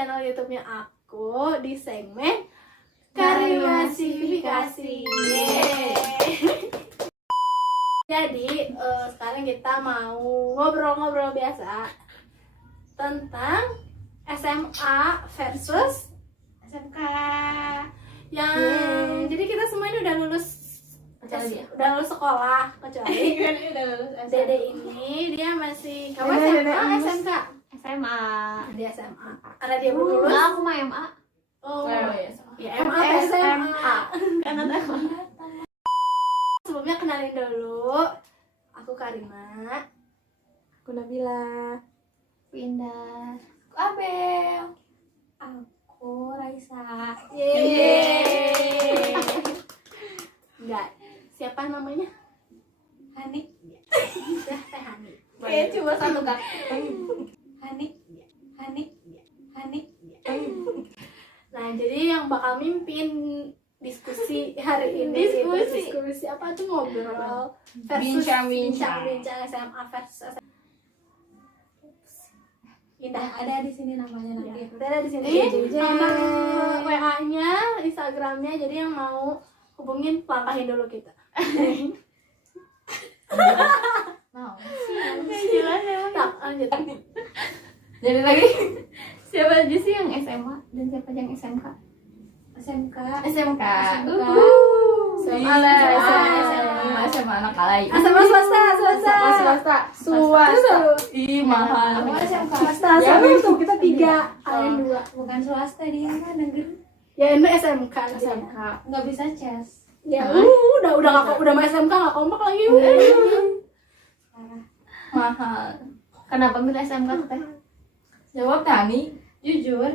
channel YouTube-nya aku di segmen Karimasifikasi. Jadi sekarang kita mau ngobrol-ngobrol biasa tentang SMA versus SMK. Jadi kita semua ini udah lulus sekolah kecuali Dede ini dia masih kamu SMA SMK SMA. Dia SMA karena dia belum lulus. Nah, aku mah MA. Oh ya MA SMA Karena sebelumnya kenalin dulu, aku Karima, Aku Nabila. pindah. Aku Abel. Aku Raisa. yeay. Enggak, siapa namanya? Hani. Teh Hani. Cuma satu kak. Hani. Nah, jadi yang bakal mimpin diskusi hari ini diskusi apa tuh, ngobrol versus bincang SMA versus SMA. Indah ada di sini namanya nanti. Ada di sini nomor WA-nya, Instagram-nya, jadi yang mau hubungin langkahin dulu kita. Mau. Jelas emang. Tak, lanjut. Jadi lagi siapa aja sih yang SMA dan siapa aja yang SMK? SMK. SMK. SMA SMA anak alay. SMA swasta. Ih mahal. Aku SMK swasta. Sama tuh kita 3, kalian 2. Bukan swasta dia mah negeri. Ya ini SMK. Nggak bisa ces. Ya udah mau SMK nggak kompak lagi. Mahal. Kenapa milih SMK teh? Jawab Tani. Jujur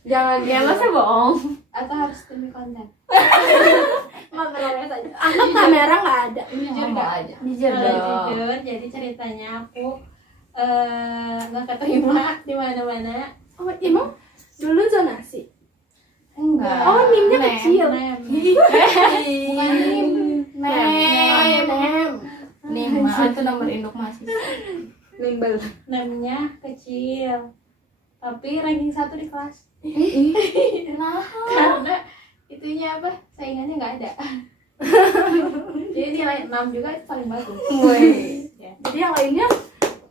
Jangan ya masa bohong. atau harus demi konten. Ngobrolnya saja. Angkat kamera nggak ada. Jujur Ngomong gak? aja. Jujur dong. Jujur. Jadi ceritanya aku nggak keterima di mana-mana. Oh emang dulu zonasi. Enggak. Oh nimnya Nem. kecil. Bukan nim. Nem. Nih mah itu nomor induk mahasiswa. Nimbel. Nemnya kecil. Tapi ranking 1 di kelas. Nah. Karena itunya apa? Saingannya nggak ada. Jadi nilai 6 juga itu paling bagus. Jadi yang lainnya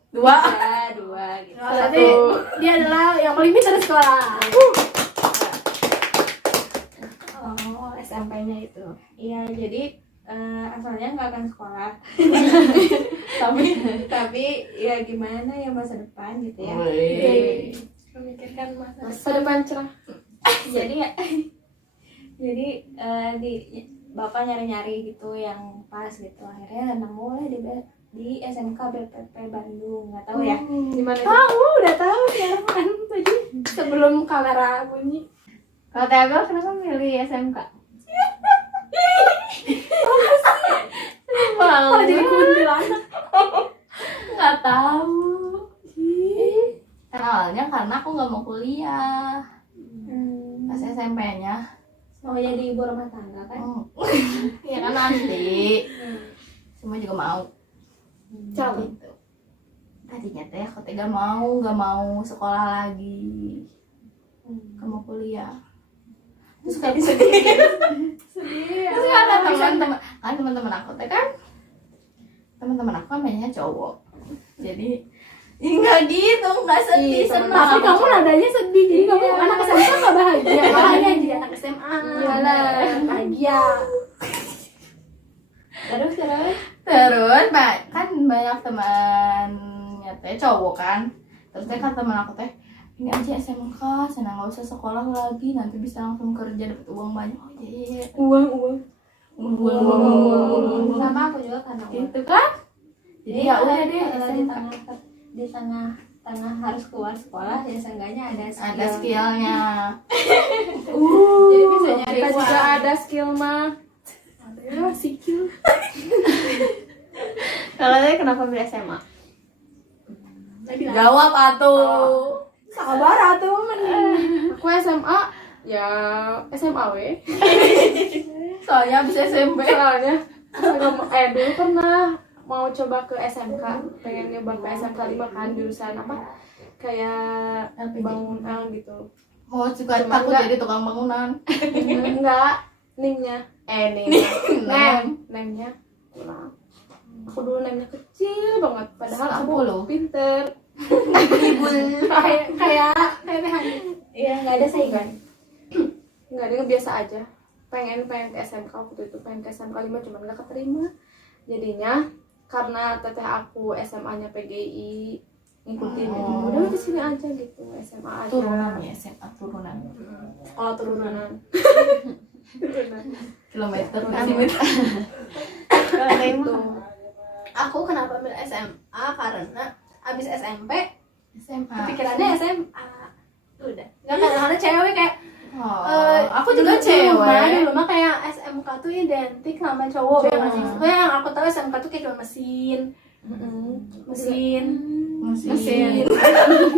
2 gitu. berarti dia adalah yang paling pintar di sekolah. Oh, SMP-nya itu. Iya, jadi asalnya nggak akan sekolah. tapi ya gimana ya masa depan gitu ya. Memikirkan Masa depan cerah. jadi di bapak nyari-nyari gitu yang pas gitu, akhirnya nemu lah di SMK BPP Bandung, nggak tahu ya gimana? Udah tahu sekarang kan tadi sebelum kamera bunyi. Kalau Tebel kenapa milih SMK? Oh jadi kuntilanak. Nggak tahu. Awalnya karena aku nggak mau kuliah pas SMP-nya. mau jadi ibu rumah tangga kan. Ya kan nanti semua juga mau. Coba. Gitu. Tadinya teh aku teh nggak mau sekolah lagi, nggak mau kuliah. Terus kayak terus kata teman-teman aku teh kan teman-teman aku kan banyaknya cowok, jadi nggak gitu, nggak sedih, senang. Tapi kamu nadanya sedih, jadi kamu anak SMA nggak bahagia. Makanya jadi anak SMA. Bahagia. Terus kan banyak temannya teh cowok kan, terus teh kan teman aku teh ini aja SMK, senang nggak usah sekolah lagi, nanti bisa langsung kerja dapat uang banyak. Oh iya, uang. sama Aku juga karena uang. gitu kan. Jadi ya udah deh di tengah harus keluar sekolah ya seenggaknya ada skillnya. Jadi bisa nyari Kita uang. juga ada skill mah. Ada skill. Kalau tadi kenapa pilih SMA? Jawab atuh. Sabar tuh mending. Aku SMA ya SMA we. Soalnya bisa SMP. Soalnya dulu pernah mau coba ke SMK, pengen nyoba ke SMK 5 kan, jurusan apa kayak LPG. bangunan gitu. Mau juga Cuma takut enggak. jadi tukang bangunan. Enggak, nimnya nemnya kurang. Aku dulu nemnya kecil banget, padahal aku 10. pinter. kayak Tehani. Iya, nggak ada saingan. Nggak ada, biasa aja. Pengen ke SMK waktu itu, pengen ke SMK 5 cuman nggak keterima. Jadinya karena teteh aku SMA-nya PGI, ngikutin udah di sini aja gitu, SMA aja. Turunan ya, SMA turunan. Sekolah turunan. Kilometer. Kalau Naim Gitu. Aku kenapa ambil SMA karena abis SMP SMA. pikirannya SMA udah nggak kadang-kadang cewek kayak Aku juga dulu cewek. mah kayak SMK tuh identik sama cowok ya masih yang aku tahu SMK tuh kayak cuma mesin Mesin.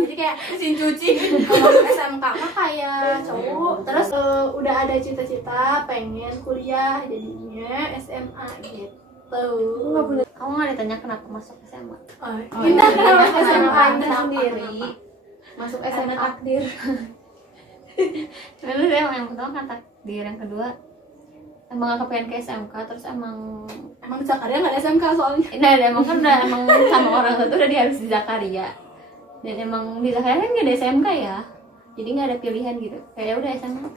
jadi kayak Mesin cuci. kalau SMK mah kayak cowok terus udah ada cita-cita pengen kuliah jadinya SMA gitu. Nggak punya. kamu nggak ditanya kenapa masuk SMA? Indah kenapa Karena SMA Anda sendiri Masuk karena SMA. takdir. Lalu yang pertama kan takdir, yang kedua emang aku pengen ke SMK, terus emang emang di Jakarta nggak ada SMK soalnya emang kan udah emang sama orang tua tuh udah harus di Zakaria, dan emang di Zakaria kan nggak ada SMK ya, jadi nggak ada pilihan gitu, kayak udah SMA.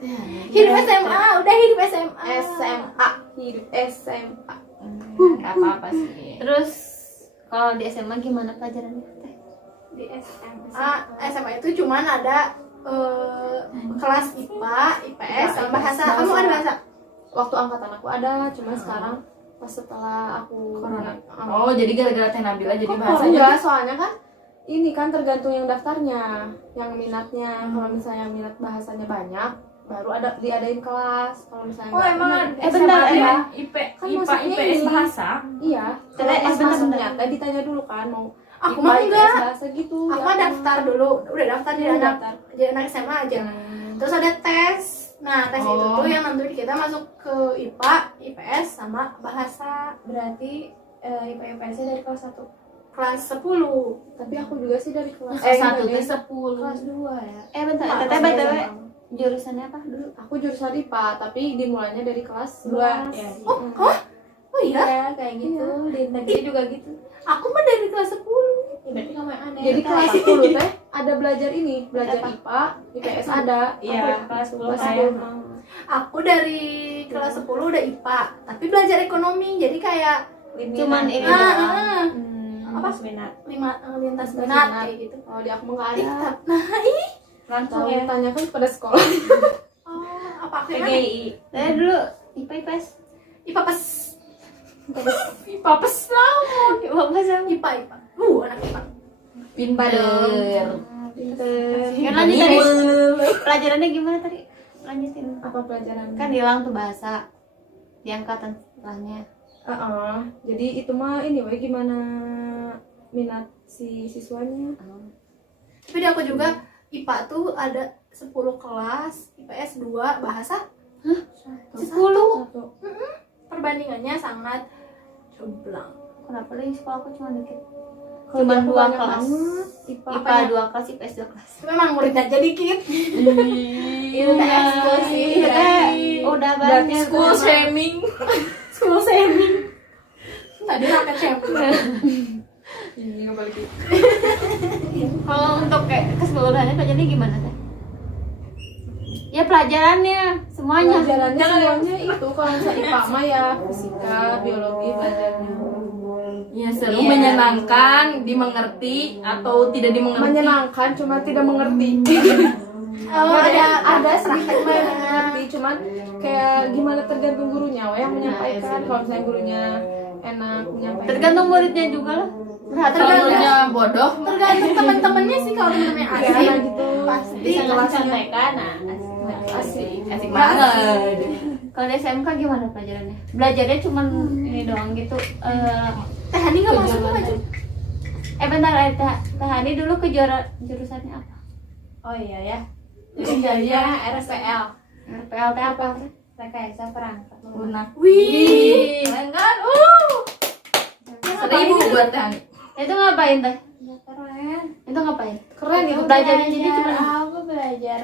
hidup SMA udah hidup SMA Hidup SMA. Nggak apa-apa sih. Terus kalau di SMA gimana pelajarannya teh? di SMA itu cuman ada kelas IPA, IPS, sama bahasa. Kamu ada bahasa? Waktu angkatan aku ada, cuma sekarang pas setelah aku Corona. Oh, jadi gara-gara Teh Nabila jadi Oh, bahasanya. enggak, soalnya kan ini kan tergantung yang daftarnya, yang minatnya. Kalau misalnya minat bahasanya banyak, baru ada diadain kelas. Kalau misalnya Oh, enggak emang minat, Bentar, ya. Kan IPA, maksudnya IPS ini. bahasa. Iya. Kalau Bentar, pas bentar, masuknya bentar. teh ditanya dulu kan mau Aku IPA, mah IPS enggak. bahasa gitu. Aku ya. mah daftar dulu, udah daftar jadi Udah anak daftar. jadi anak SMA aja. Terus ada tes. Nah, tes itu Oh. tuh yang nentuin kita masuk ke IPA, IPS sama bahasa Berarti IPA IPS dari kelas 1. kelas 10. Tapi aku juga sih dari kelas Kelas 1 enggak ke deh. 10. Kelas 2 ya. Bentar, Nah, teteh kelas BTW dua. jurusannya apa dulu? Aku jurusan IPA, tapi dimulainya dari kelas 2. 11. Ya. Oh iya, Iya, kayak gitu. Di negeri juga gitu. aku mah dari kelas 10. Ya, berarti kamu yang aneh. Jadi Tapi kelas 10 teh ada belajar ini, belajar Apa? IPA, IPS ada. Iya, Aku kelas 10 kelas saya. 10. aku dari kelas 10 udah IPA, tapi belajar ekonomi. Jadi kayak Cuman ini Ah, doang. ah. Apa minat? lintas Lintas minat minat. kayak gitu. Kalau di aku mah nggak ada. Langsung Kalau ya. ditanyakan kepada sekolah. Oh, apa aku yang PGI. Saya dulu IPA IPS. IPA pas IPA pes lah. IPA apa sih? IPA. Anak IPA. Pinter. Pinter. Kan lanjut tadi. Pelajarannya gimana tadi? Lanjutin. Apa pelajaran? Kan hilang tuh bahasa di angkatan setelahnya. Jadi itu mah ini weh gimana minat si siswanya. Tapi di aku juga IPA tuh ada 10 kelas, IPS 2, bahasa 10. Satu. perbandingannya sangat jomplang. Kenapa di sekolah aku cuma dikit? Kalau Cuma di aku 2 banyak kelas. banget. IPA 2 kelas, IPS 2 kelas. Tapi memang muridnya jadi dikit. Itu teh eksklusif. Itu teh udah banyak. School shaming. School shaming. Tadi rakyat shaming. Ini nggak balik. Kalau untuk kayak keseluruhannya pelajarannya gimana teh? Ya pelajarannya semuanya. Pelajarannya semuanya itu kalau misalnya IPA mah ya fisika, biologi belajarnya. Ya seru, Iya. menyenangkan, dimengerti atau tidak dimengerti. Menyenangkan cuma tidak mengerti. Oh, ada praktek sedikit yang mengerti, cuman kayak gimana tergantung gurunya yang menyampaikan. Kalau misalnya gurunya enak menyampaikan. Tergantung muridnya juga lah. Tergantung bodoh. tergantung teman-temannya sih. Kalau teman-temannya Kayak asik anak gitu. pasti Bisa ngasih kelasnya contekan, nah Asik. Asik banget. kalau di SMK gimana pelajarannya? Belajarnya cuman ini doang gitu. Teh Hani nggak masuk maju. Bentar, Teh Hani dulu jurusannya apa? Oh iya ya. Iya, RSPL. PLT apa? Rekayasa perangkat. Lunak. Wih, keren kan? 1.000 buat teh Ani. Itu ngapain teh? Ya, keren. Itu ngapain? Keren itu Belajarnya jadi jadi cuma aku belajar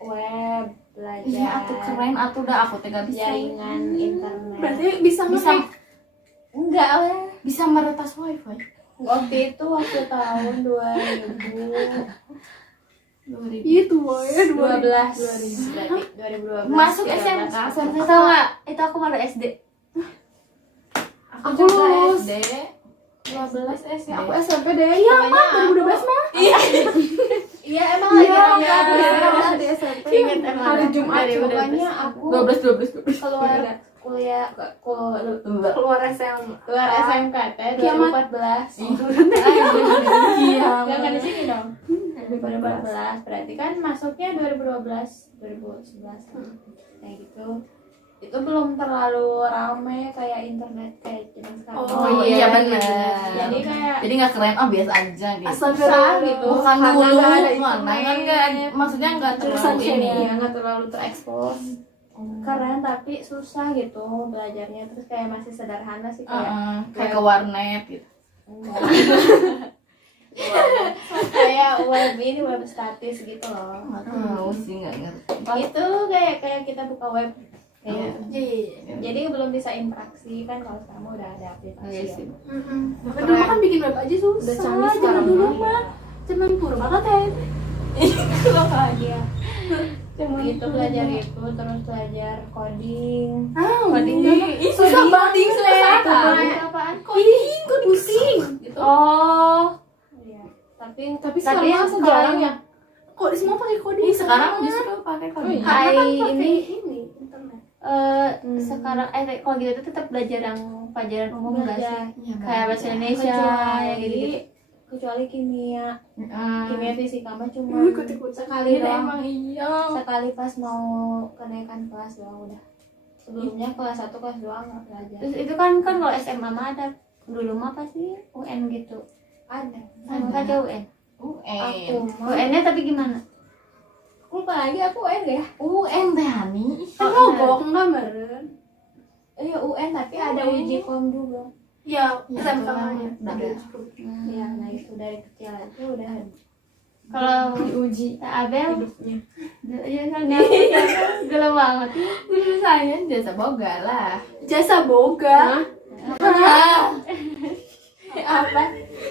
web, belajar Iya, atuh keren, atuh udah aku teh gak bisa. jaringan internet. Berarti bisa Bisa Enggak lah. bisa meretas wifi. Waktu tahun 2012 itu boy, berarti 2012 Masuk 13. SMK, Itu tau nggak? Itu aku baru SD. Aku juga lulus SD 12 SD. aku SMP deh. Iya mah 2012 mah. Iya emang Iya, lagi enggak namanya. di SMP. Ingat emang Hari Jumat dari pokoknya aku 12 keluar kuliah Keluar SMA. keluar SMK teh Kiamat. 2014. Iya. Enggak kan di sini dong. 2014 berarti kan masuknya 2012 2011 kayak gitu. Itu belum terlalu rame kayak internet kayak zaman sekarang. Oh iya benar. Jadi kayak Jadi nggak keren, oh biasa aja gitu. susah gitu. Bukan Karena dulu, nggak ada mana kan nggak, maksudnya nggak Jurusan terlalu ini. Iya, nggak terlalu terekspos. Keren tapi susah gitu belajarnya, terus kayak masih sederhana sih kayak Kayak ke warnet gitu. kayak web statis gitu loh. Nggak tahu sih, nggak ngerti. Itu kayak kita buka web kayak Iya. jadi belum bisa interaksi kan, kalau sekarang udah ada Iya aplikasi sih. Bahkan dulu kan bikin web aja susah. Udah canggih Zaman sekarang dulu mah. mah. Zaman purba kan ya. Cuma itu belajar itu, terus belajar coding. Coding Susah banget, susah Coding apaan? Coding kok pusing. Gitu. Oh. Iya. Tapi sekarang sejarang ya. Kok di semua pakai coding? Sekarang justru pakai coding. iya. Karena kan Hai, pakai ini- ini internet. sekarang kalau gitu tuh tetap belajar yang pelajaran umum enggak sih? Iya, Kayak bahasa Indonesia yang gitu. Kecuali kimia, kimia fisika mah cuma sekali doang. Emang iya. Sekali pas mau kenaikan kelas doang udah. Sebelumnya kelas 1 kelas 2 nggak belajar. Terus itu kan kalau SMA mah ada dulu mah pasti UN gitu. Ada. Sama Ada. aja UN. UN. UN-nya tapi gimana? Aku lupa lagi aku UN ya. UN teh Hani. Kan mogok enggak meren. Iya UN tapi ada uji kom juga. Ya, Ya, SMK itu mah kan ya. udah. Iya, nah itu dari kecil itu udah. Kalau Diuji Abel, hidupnya. iya kan gila banget. Jurusannya jasa boga lah. Jasa boga. Apa?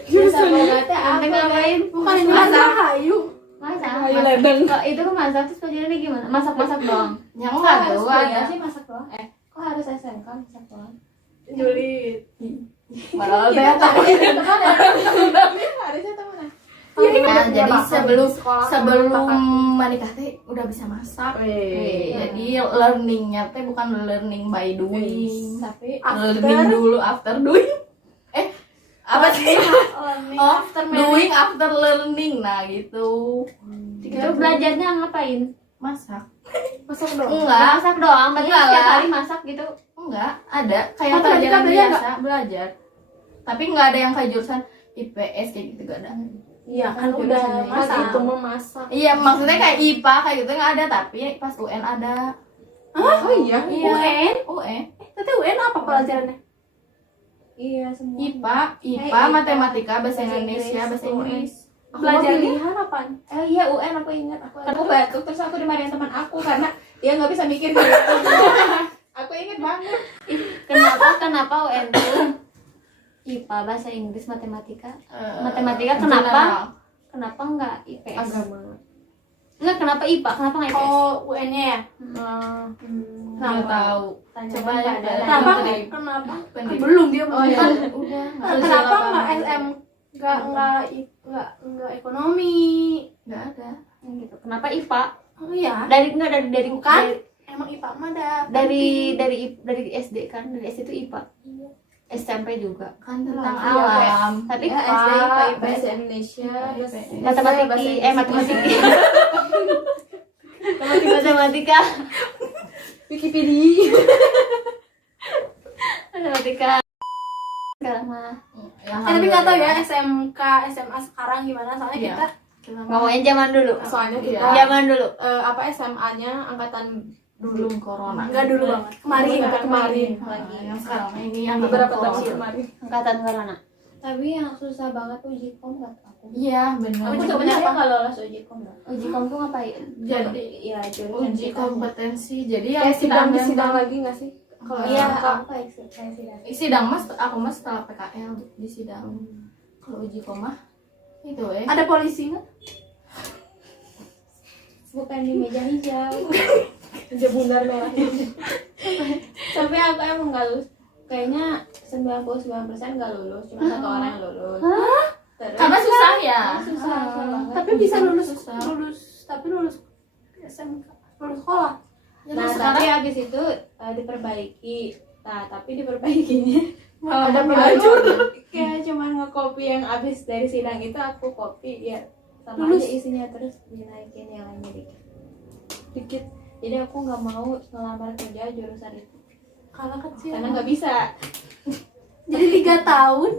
Jurusan banget apa? Ngapain? Bukan ini Rahayu. Masak. Ayo ledeng. Kalau itu kan masak terus pelajarannya gimana? Masak-masak doang. Yang Kok enggak harus tuh kuliah ada. sih masak doang? Kok harus SMK masak doang? Julid. Malah Iya, beta. Harusnya teman. Nah, jadi sebelum sekolah menikah teh udah bisa masak. Wih. Jadi learningnya teh bukan learning by doing, Tapi learning dulu after doing. Apa sih? Oh, doing after learning. Nah, gitu. itu belajarnya ngapain? Masak. masak dong. Enggak, Masak doang, berarti Enggak setiap lah. hari masak gitu. enggak, ada kayak Matematika pelajaran belajar biasa, belajar. Tapi enggak ada yang kayak jurusan IPS kayak gitu, enggak ada. Iya kan udah Masak masak. itu memasak. Iya, maksudnya kayak IPA kayak gitu enggak ada, tapi pas UN ada. Oh iya. Iya. UN? UN. Tapi UN apa pelajarannya? Iya, semua. IPA, IPA, matematika, bahasa bahasa Indonesia, Inggris, bahasa Inggris. Belajar pilih. pilihan apaan? Iya UN aku ingat, aku batuk terus aku dimarahin teman aku karena dia nggak bisa mikir gitu. Aku ingat banget. Kenapa UN tuh IPA, bahasa Inggris, matematika? Matematika kenapa nggak IPS? Agama. Enggak, kenapa IPA? Kenapa nggak IPS? Oh, UN-nya ya? Nggak tahu. Tanya Coba kan ya, ada. Kenapa? Pendiri. Kenapa? Pendiri. Belum dia Oh iya. kan. Udah. Kenapa nggak SM? Nggak ekonomi? Enggak ada. Gitu. Kenapa IPA? Oh iya. Dari Bukan? Emang IPA mah ada. dari SD kan, dari SD itu IPA. SMP juga. Kan tentang Iya, alam. Tapi Ya, SD IPA, IPS. bahasa Indonesia, Matematika. Wikipedia. Matematika. Enggak lama. Tapi nggak tahu ya SMK, SMA sekarang gimana? Soalnya Iya. kita Ngomongin zaman dulu. Soalnya kita Iya. Zaman dulu. apa SMA-nya angkatan dulu corona. Enggak dulu banget. Kemarin. Kemarin. Lagi yang sekarang ini yang Beberapa corona. tahun kemarin. Angkatan corona. Tapi yang susah banget uji kom kata aku. Iya benar. Aku sebenarnya nggak lolos uji kom. Uji kom tuh ngapain? Jadi Ya jurusan uji kita. kompetensi. Jadi yang Kayak sidang di ambil sidang lagi nggak sih? Kalau Iya, SMK. apa eksistensi dan sidang mas, aku mas setelah PKL di sidang. Kalau uji koma itu Ada polisi nggak? bukan di meja hijau. Meja bundar merah. Tapi aku emang nggak lulus. Kayaknya 99% nggak lulus, cuma satu orang yang lulus. Terus karena susah ya. susah banget. Tapi bisa lulus Susah. tapi lulus SMK, lulus sekolah. Nah, tapi habis itu diperbaiki. Nah, tapi diperbaikinya Ada kayak cuman nge-copy yang habis dari sidang itu aku copy ya sama Lulus. aja isinya, terus dinaikin yang lainnya dikit. Jadi aku nggak mau ngelamar kerja jurusan itu Kalah kecil. karena nggak bisa. Jadi 3 tahun.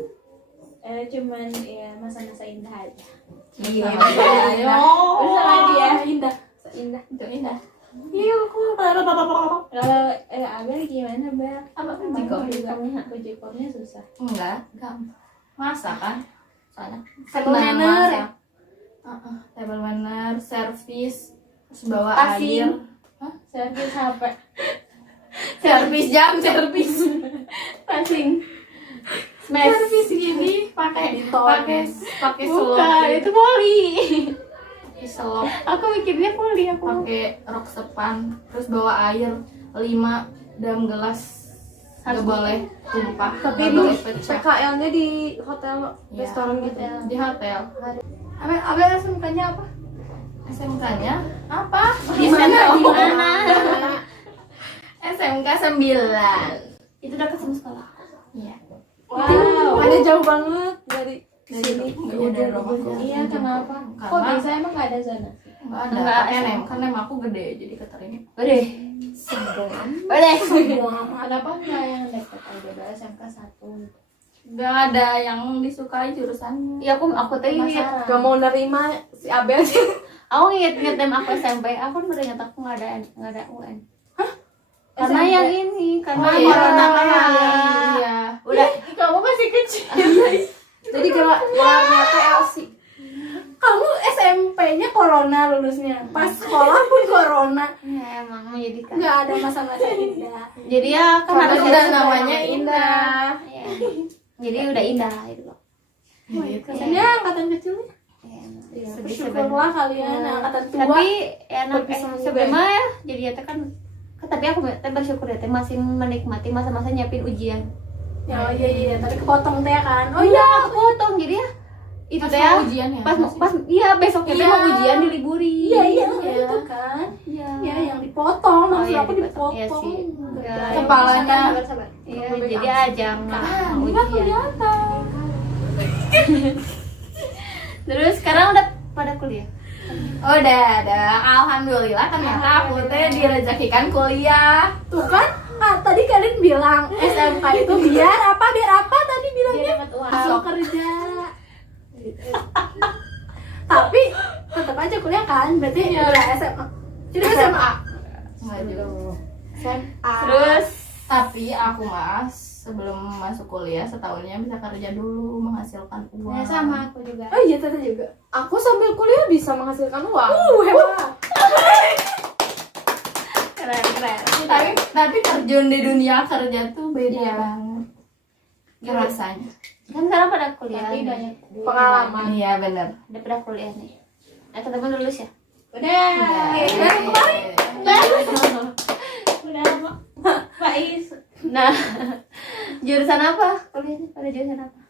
Cuman ya masa-masa indah aja. Iya. Terus lagi ya Indah. indah. Itu indah. Iya, aku Kalau Abel gimana Bel? Apa Uji kom uji juga. Uji komnya susah. Enggak, gampang. Masak kan? Soalnya Table senang manner. masak. Table manner, service, terus bawa Passing. air. Servis HP. Servis jam, servis. passing. Servis gini pakai pakai selop. Bukan, itu poli. Pakai selop, Aku mikirnya poli aku. pakai rok sepan, terus bawa air 5 dalam gelas. Nggak boleh tumpah. Tapi nggak itu boleh pecah. PKL-nya di hotel, Iya. restoran gitu. Di hotel. Abel SMK-nya apa? SMK-nya apa? Di mana? Di mana? SMK 9. Itu dekat sama sekolah. Iya. Wow. Makanya jauh banget dari Dari sini. iya, dari rumahku. Iya, kenapa? Kok Karena bisa emang nggak ada zona? nggak ada. Nggak, Pakai SMA. nem, kan nem aku gede jadi keterima. Udah. Udah. Kenapa nggak yang dekat aja Bel SMK 1? Nggak ada yang disukai jurusannya. Ya aku tuh inget. Penasaran. Gak mau nerima si Abel sih. Aku inget dem aku SMP. Aku kan baru inget aku nggak ada UN. Karena SMP? yang ini, karena Oh iya, corona iya. kan. Iya. Udah. Kamu masih kecil. Jadi gelarnya TLC. Kamu SMP-nya corona lulusnya. Pas sekolah pun corona. Ya emang menjadikan. Nggak ada masa-masa indah. Jadi ya kan Karena harus udah ada namanya yang indah. Ya. Jadi udah indah gitu loh. Gitu. Kesannya angkatan kecilnya. Ya. Sedih Syukurlah kalian angkatan tua. Tapi enak Berpisah sebenarnya ya, jadi ya teh kan tapi aku bersyukur ya teh masih menikmati masa-masa nyiapin ujian. Ya oh iya tapi kepotong teh kan. Oh Oh iya. iya, aku potong jadi ya itu Pas teh mau ujian ya? pas iya besoknya teh Iya. mau ujian diliburi. Iya itu kan. Iya. Ya yang dipotong, Oh, maksud iya, aku dipotong. dipotong. Iya sih. Enggak. Ya, Kepalanya. Sabar. Iya, jadi ajang mau Enggak ujian. kelihatan. Terus sekarang udah pada kuliah. Udah ada. Alhamdulillah ternyata aku teh direzekikan kuliah. Tuh kan? Tadi kalian bilang SMK itu biar apa tadi bilangnya? Dapat uang. Masuk kerja. Tapi tetap aja kuliah kan? Berarti udah SMA. Jadi SMA. Nggak juga. SMA. Terus Tapi aku mas sebelum masuk kuliah setahunnya bisa kerja dulu menghasilkan uang. Ya sama aku juga. Oh iya tadi juga. Aku sambil kuliah bisa menghasilkan uang. Hebat. keren. Tapi terjun di dunia kerja tuh beda Iya. banget. Rasanya. Kan sekarang pada kuliah. Tapi nih. banyak duit. Pengalaman. Iya benar. Udah pada kuliah nih. Teman-teman lulus ya? Udah. Baru kemarin. Udah lama. Faiz. Nah, jurusan apa? Kuliahnya pada jurusan apa?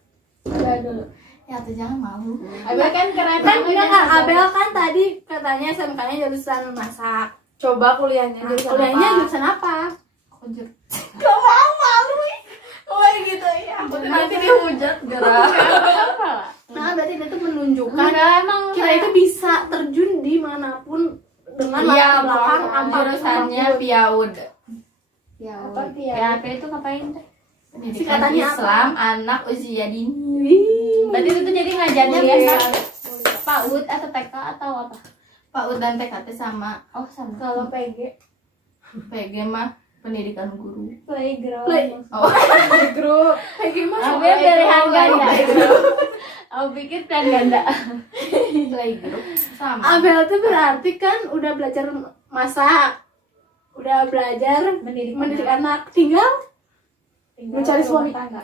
Udah dulu. Ya tuh jangan malu. Abel kan keren. Kan aku bilang udah Abel kan tadi katanya SMK-nya jurusan masak. Coba kuliahnya jurusan Kuliahnya apa? jurusan apa? Aku gak mau malu. Oh gitu ya. Aku nanti dihujat gerah. Apa? Nah, berarti itu menunjukkan Enggak emang kita itu bisa terjun dimanapun dengan Iya, latar belakang apa jurusannya PIAUD. ya. Apa sih ya? Ya, apa itu ngapain teh? Pendidikan Singkatannya apa? Islam anak usia dini. Berarti itu tuh jadi ngajarnya Kuliah. biasa PAUD atau TK atau apa? PAUD dan TKT sama. Oh, sama. Kalau PG PG mah pendidikan guru. Playground. Oh, grup kayak gimana? Aku yang pilihan ganda. Aku pikir pilihan ganda. playgroup sama. Abel tuh berarti kan udah belajar masak, udah belajar mendidik anak, tinggal Mencari suami. tangga.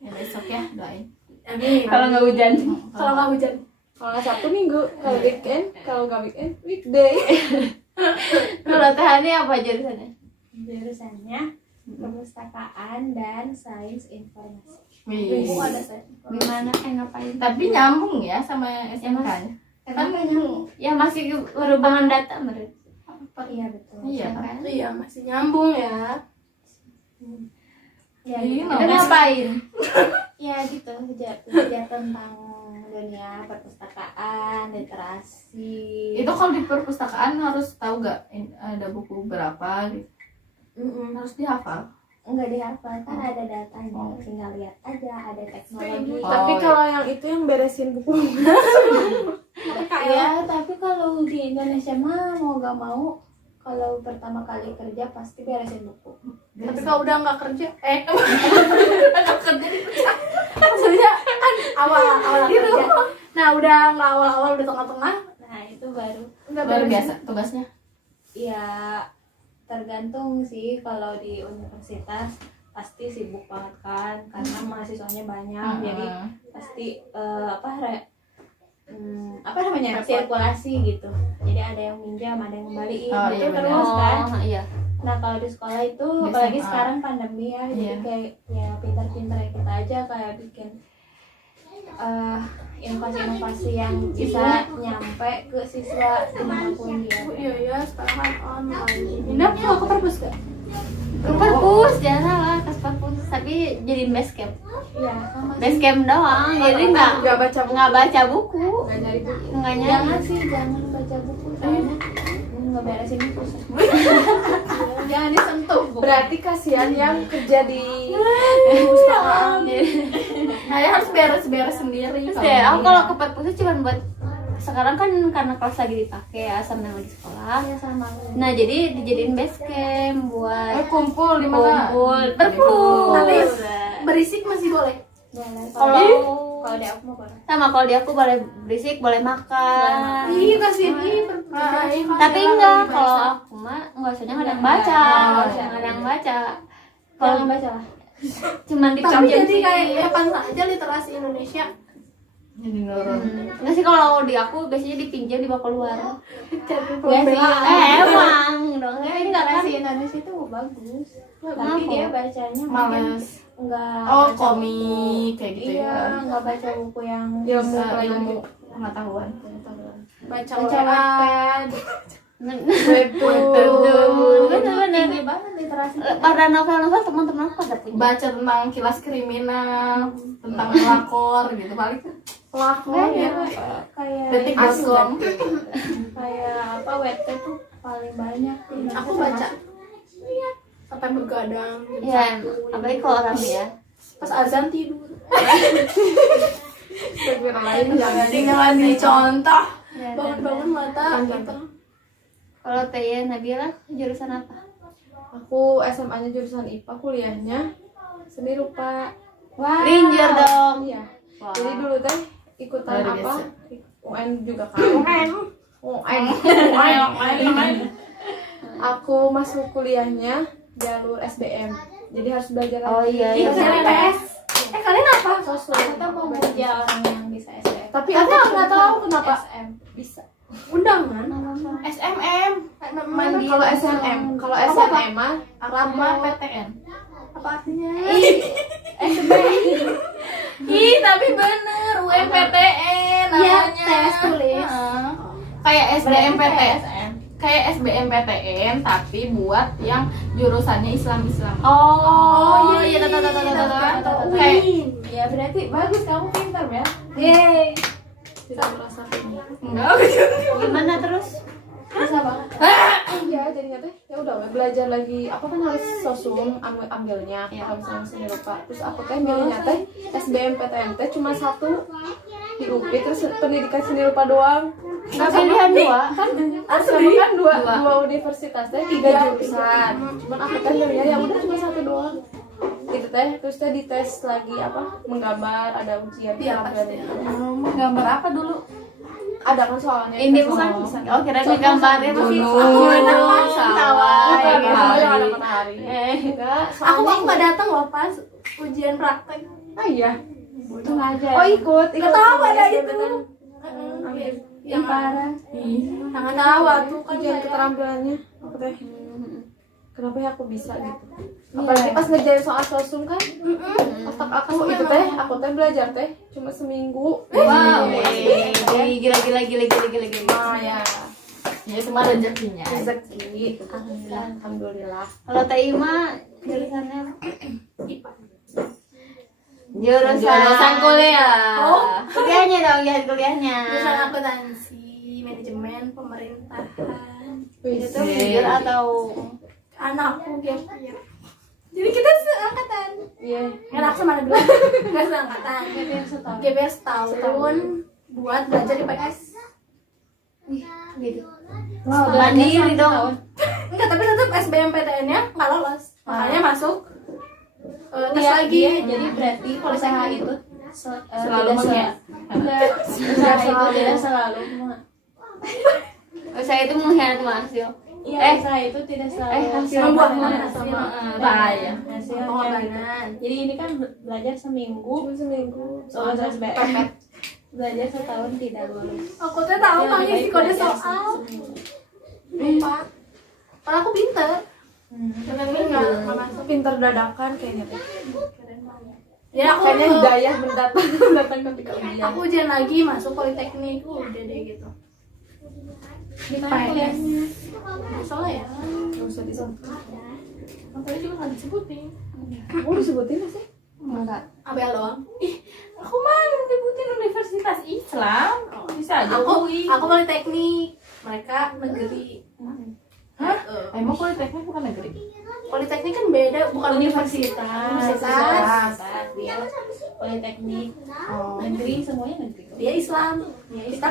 Ya besok ya doain. amin. Kalau nggak hujan. Kalau nggak hujan, Kalau nggak Sabtu Minggu, kalau weekend, kalau nggak weekend weekday. Kalau Teh Hani apa jurusannya? Jurusannya perpustakaan dan sains informasi. Wih. oh ada saya. Gimana? Ngapain? Tapi nyambung ya sama SMK-nya. Emang ya masih berhubungan data menurut. Iya betul. Iya kan? Iya masih nyambung ya. Ya, Iya, Itu ngapain? ya gitu belajar tentang dunia perpustakaan, literasi. Itu kalau di perpustakaan harus tahu gak ada buku berapa gitu. Harus dihafal. Enggak dihafal kan ada datanya, tinggal lihat aja, ada teknologi. Oh, Tapi iya. kalau yang itu yang beresin buku. Ya, tapi kalau di Indonesia mah mau gak mau, kalau pertama kali kerja pasti beresin buku. Tapi kalau udah nggak kerja, nggak kerja dipecat. Maksudnya kan awal kerja. Nah udah nggak awal udah tengah-tengah, Nah itu baru nggak Luar beres. biasa tugasnya. ya tergantung sih. Kalau di universitas pasti sibuk banget kan, karena mahasiswanya banyak, jadi pasti apa namanya sirkulasi gitu. Jadi ada yang minjam, ada yang kembaliin Oh, gitu iya, benar. terus kan. Iya. Nah kalau di sekolah itu Di apalagi SMA. sekarang pandemi ya, jadi Iya. kayak ya pintar-pintar kita aja kayak bikin inovasi-inovasi yang bisa nyampe ke siswa dimanapun dia. Iya sekarang kan online. Indah mau ke perpus gak? Ke perpus, jangan salah ke perpus. Tapi jadiin base camp. Iya sama sih. Base camp doang. Jadi Nggak baca buku. nggak baca buku. Nggak nyari buku. Nggak nyari. Jangan baca buku soalnya nggak beresin buku. Jangan disentuh. Berarti kasihan yang kerja di Nah, ya harus beres-beres sendiri. Terus deh, aku kalau ke perpus itu cuma buat sekarang kan karena kelas lagi dipakai ya sama lagi sekolah. Ya sama. Nah jadi dijadiin base camp buat kumpul di mana? kumpul perpus. Tapi berisik masih boleh. Boleh. Kalau di aku mau boleh. sama kalau di aku boleh berisik, boleh makan. Ih kasihan Tapi enggak, kalau aku mah enggak usahnya nggak ada yang baca, Nggak nggak ada yang baca. Kalau Kalau baca lah. cuman di Tapi jadi kayak kapan saja literasi Indonesia. Jadi nurun. enggak sih kalau di aku biasanya dipinjam dibawa keluar. Ya sih. Emang dong, Enggak, tapi enggak kan? literasi Indonesia itu bagus. Tapi Kenapa? dia bacanya mungkin Males. enggak Oh, baca komik kayak buku. gitu Iya, ya. enggak baca buku yang ilmu Bisa pelajaran ilmu pengetahuan. Baca baca WA. Wattpad. Bener-bener. Tinggi banget literasi. Pada novel-novel teman-teman aku pada punya. Baca tentang kilas kriminal, tentang pelakor gitu paling. pelakon ya. Kayak Detik.com. kayak apa Wattpad tuh paling banyak. Aku baca sampai begadang. Ya, apalagi kalau orang ya. Pas azan tidur. Lain Jangan dicontoh. Bangun-bangun mata gitu. Kalau Teh Nabila jurusan apa? Aku SMA-nya jurusan IPA, kuliahnya seni rupa. Wah. Ranger dong. Iya. Wah. Jadi dulu teh ikutan Luar apa? biasa. UN juga kan. UN. Aku masuk kuliahnya jalur SBM. Jadi harus belajar Oh iya, iya. Iya. PS. Kalian apa? Kita mau muja orang yang bisa SBM. Tapi aku nggak tahu kenapa SM. bisa. Undangan. SMM. Kalau SNM, kalau SNM mah Rama PTN. Apa artinya? Ih, tapi bener UMPTN Iya, namanya. tes tulis. Heeh. Kayak SBMPTN. Kayak SBMPTN tapi buat yang jurusannya Islam-Islam. Oh, iya, tahu. Kayak Ya berarti bagus, kamu pintar ya. Yeay. tidak merasa punya. enggak. Gimana terus? Bisa banget. Iya, jadinya teh ya udah we, belajar lagi. Aku kan harus sosum ambilnya Iya. kalau misalnya seni rupa. Terus aku teh milihnya teh SBMPTN teh cuma satu di UPI terus pendidikan seni rupa doang. Nggak pilihan dua. Asli kan dua universitas teh 3 jurusan. Cuman aku kan milihnya ya udah cuma satu doang. Gitu teh, terus teh dites lagi apa? Menggambar, ada ujian keterampilan. Gambar apa dulu? Ada kan soalnya. Ini tes bukan. soal. Oh, kira gambarnya masih Gunung, sawah. Bukan, ya, soalnya yang ada matahari. matahari. Enggak, Aku soalnya nggak datang loh pas ujian praktek. ah iya. Itu aja. Oh ikut Tahu ada itu. Ambil Yang parah. tangan tahu tuh kan ujian saya. keterampilannya. Aku teh. Kenapa ya aku bisa gitu? Apalagi pas ngerjain soal sosum kan, otak aku itu teh, aku teh belajar teh cuma seminggu. Wow. Gila. Nah ya, Ya cuma rezekinya. rezeki. Alhamdulillah. Kalau Teh Ima jurusannya apa? Jurusan kuliah. Kuliahnya dong, ya kuliahnya. Jurusan akuntansi, manajemen, pemerintahan. Itu jujur atau Anakku gap year. Jadi kita seangkatan. Iya. Enak sama dulu. Enggak seangkatan. Gap year setahun buat belajar di PS. gitu? Mandiri dong. Enggak, tapi tetap SBMPTN-nya nggak lolos. Makanya masuk tes Iya, lagi. iya, jadi berarti kalau usaha itu Selalu enggak, usaha itu tidak selalu Saya itu mengkhianati hasil. usaha itu tidak selalu hasil membuahkan sama hasil. bahaya hasilnya Pengorbanan. gitu. Jadi ini kan belajar seminggu Cuma seminggu. lulus SBM, belajar setahun tidak lulus. Aku tuh tahu Ya, kan lebih isi baik kode belajar soal. seminggu. Lupa. Padahal aku pinter. Tapi nggak masuk. Pinter dadakan kayaknya teh. Ya aku Kayaknya hidayah mendatang ketika ujian. aku ujian lagi masuk politeknik. Udah deh gitu. Gimana kuliahnya? Salah ya. Nggak usah disebut. Tadi juga nggak disebutin. Oh disebutin nggak sih? Enggak. ABL doang. Aku mah nyebutin Universitas Islam. Bisa aja. Aku politeknik. Mereka negeri. Hah? Emang politeknik bukan negeri? Politeknik kan beda, bukan universitas. Universitas, dia politeknik, negeri semuanya negeri. Dia Islam. Ya, Kita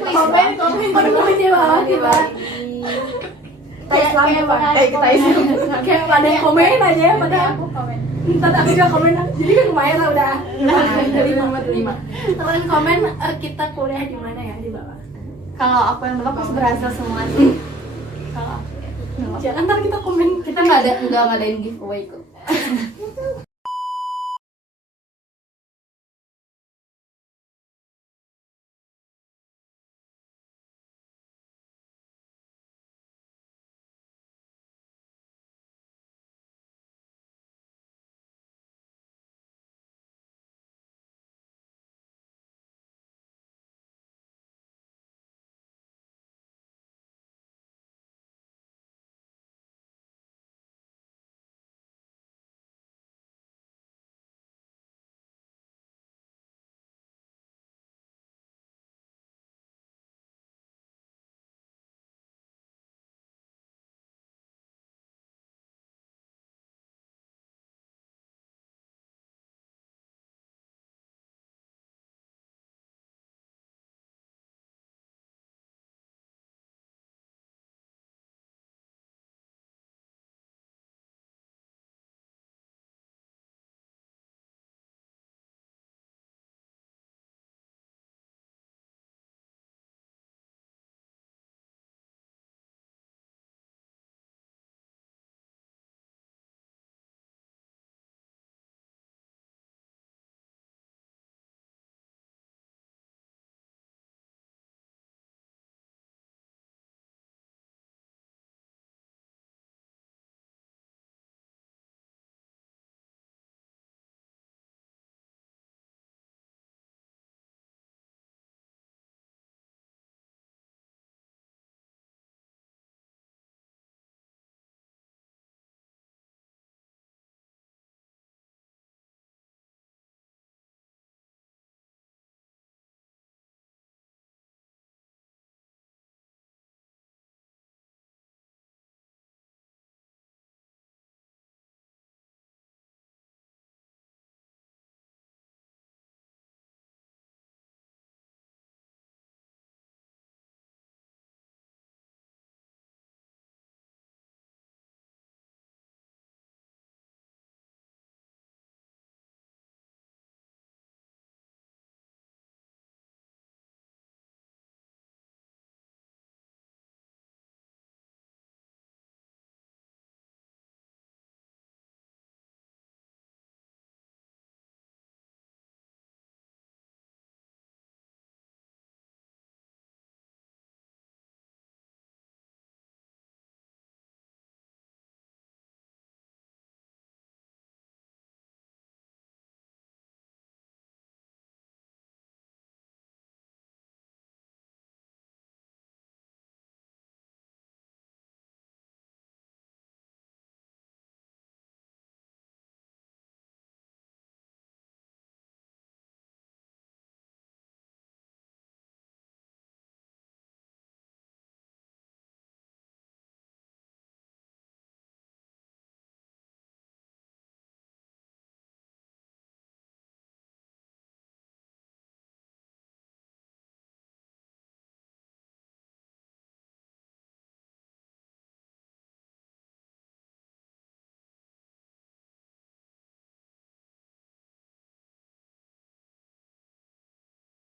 Islam. komen. Komen di bawah kita. Kita Islam ya Pak. Kita Islam. Kayak pada yang komen aja ya pada Aku komen. Ntar aku juga komen. Jadi kan lumayan lah udah. Terima. Kalian komen kita kuliah di mana ya di bawah. Kalau aku yang belum pasti berhasil semua sih. Kalau aku ya. Jangan ntar kita komen. Kita nggak ngadain giveaway kok.